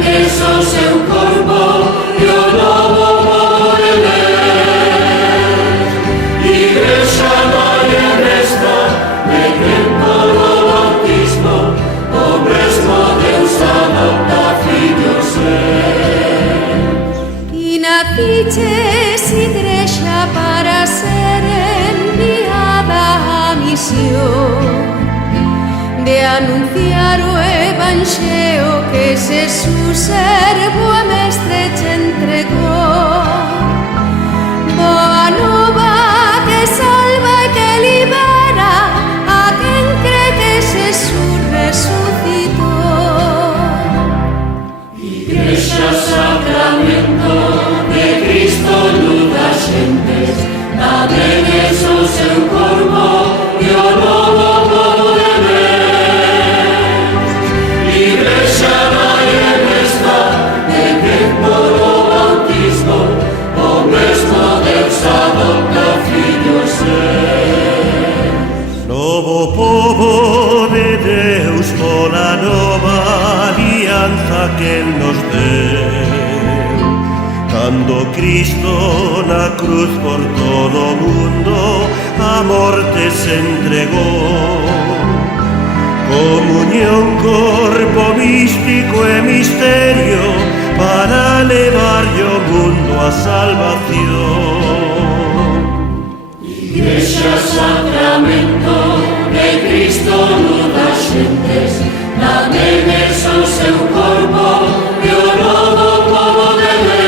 eso seu corpo e o novo morele. Igrexa noia resta, de tempo do bautismo, o mesmo Deus adopta fillos seus. Y naciches igrexa para ser enviada a misión de anunciar o evanxeo que Jesús servo e mestre che entregou. Boa nova que salva e que libera a quen cree que Jesús resucitou. Igrexa sacramento de Cristo luz das xentes, tamén eso seu corpo e o novo povo de Deus. Igrexa noia resta, de tempo do bautismo, o mesmo Deus adopta fillos seus. Novo povo de Deus, pola nova alianza que Él nos deu. Cando Cristo na cruz por todo o mundo a morte se entregou. Comunión, corpo místico e misterio para levar o mundo a salvación. Igrexa sacramento de Cristo luz das xentes, tamén eso seu corpo e o novo povo de Deus.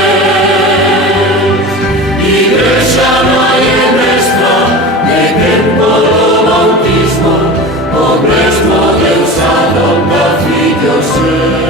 Igrexa noia mestra, de tempo do bautismo, o mesmo Deus adopta fillos seus.